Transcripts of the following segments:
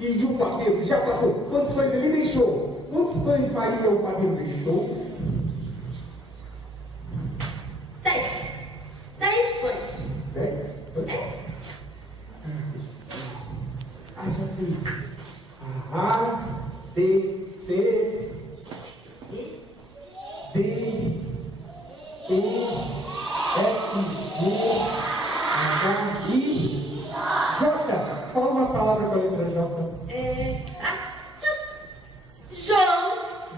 E o padeiro já passou. Quantos pães ele deixou? Quantos pães, Maria, o padeiro deixou? 10. 10 pães. 10 pães? É. Ah, já sei. A, D, C, D, E, F, G, H, I, J. Fala uma palavra com a letra J. João.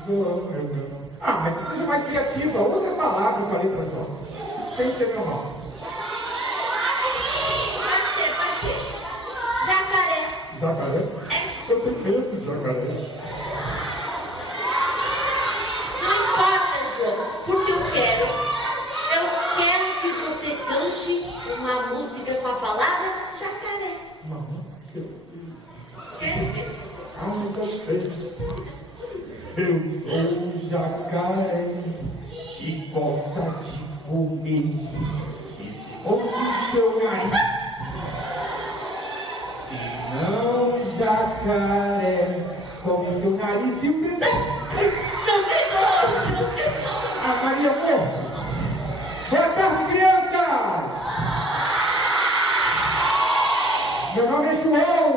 João, meu Deus. Ah, mas seja mais criativa. Outra palavra com a letra J. Sem ser meu nome. Pode ser. Jacaré. Jacaré? Eu tenho medo de jacaré. Não importa, João, porque eu quero que você cante uma música com a palavra jacaré. Uma música? Quero ver. Ah, eu gostei. Eu sou um jacaré e gosta de comer. Esconde seu nariz. Se não, jacaré, come seu nariz e o dedo. Não pegou. Ah, Maria, amor. Boa tarde, crianças. Meu nome é João.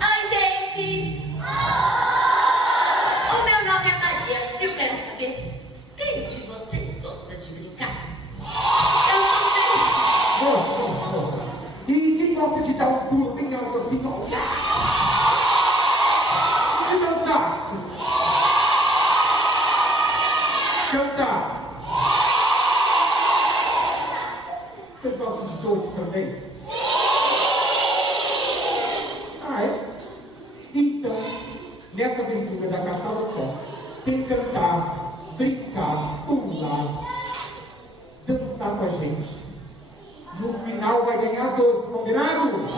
Oi, gente. O meu nome é Maria. Eu quero saber quem de vocês gosta de brincar. Eu não sei. E quem gosta de dar um pulo bem alto assim, ó? De dançar? Cantar? Vocês gostam de doce também? Ah, é? Então, nessa aventura da Caçadores, tem que cantar, brincar, pular, dançar com a gente. No final vai ganhar doce, combinado?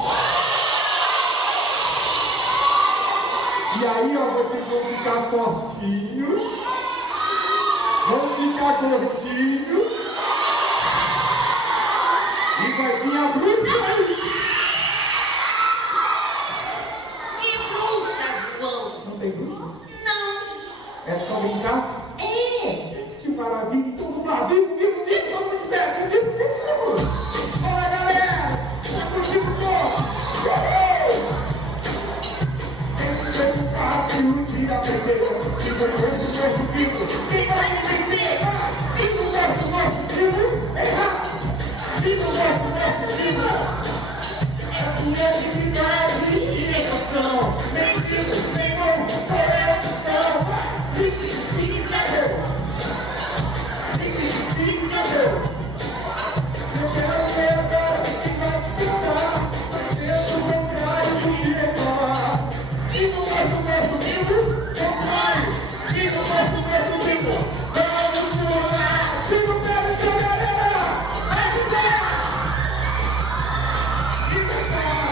E aí, ó, vocês vão ficar fortinhos, vão ficar gordinhos, e vai vir a bruxa aí. Que bruxa, João? Não tem bruxa? Não. É só brincar? É. Que maravilha! Então vamos lá, vivo, vamos de pé, vivo! Olá, galera! Tá curtindo o povo? Esse foi o fácil de aprender, e depois do nosso vivo. Quem vai vencer? Vivo, nosso vivo! Errar! Vivo, nosso vivo! É criatividade e emoção. Nem vivo, nem bom, coração. Eu quero ver agora quem vai escutar, fazendo o contrário do que reclamar. Vivo mesmo, vivo, contrário. Vivo mesmo, vivo, vamos pular. Vivo mesmo, galera, vai embora. E dançar.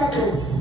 está pronto.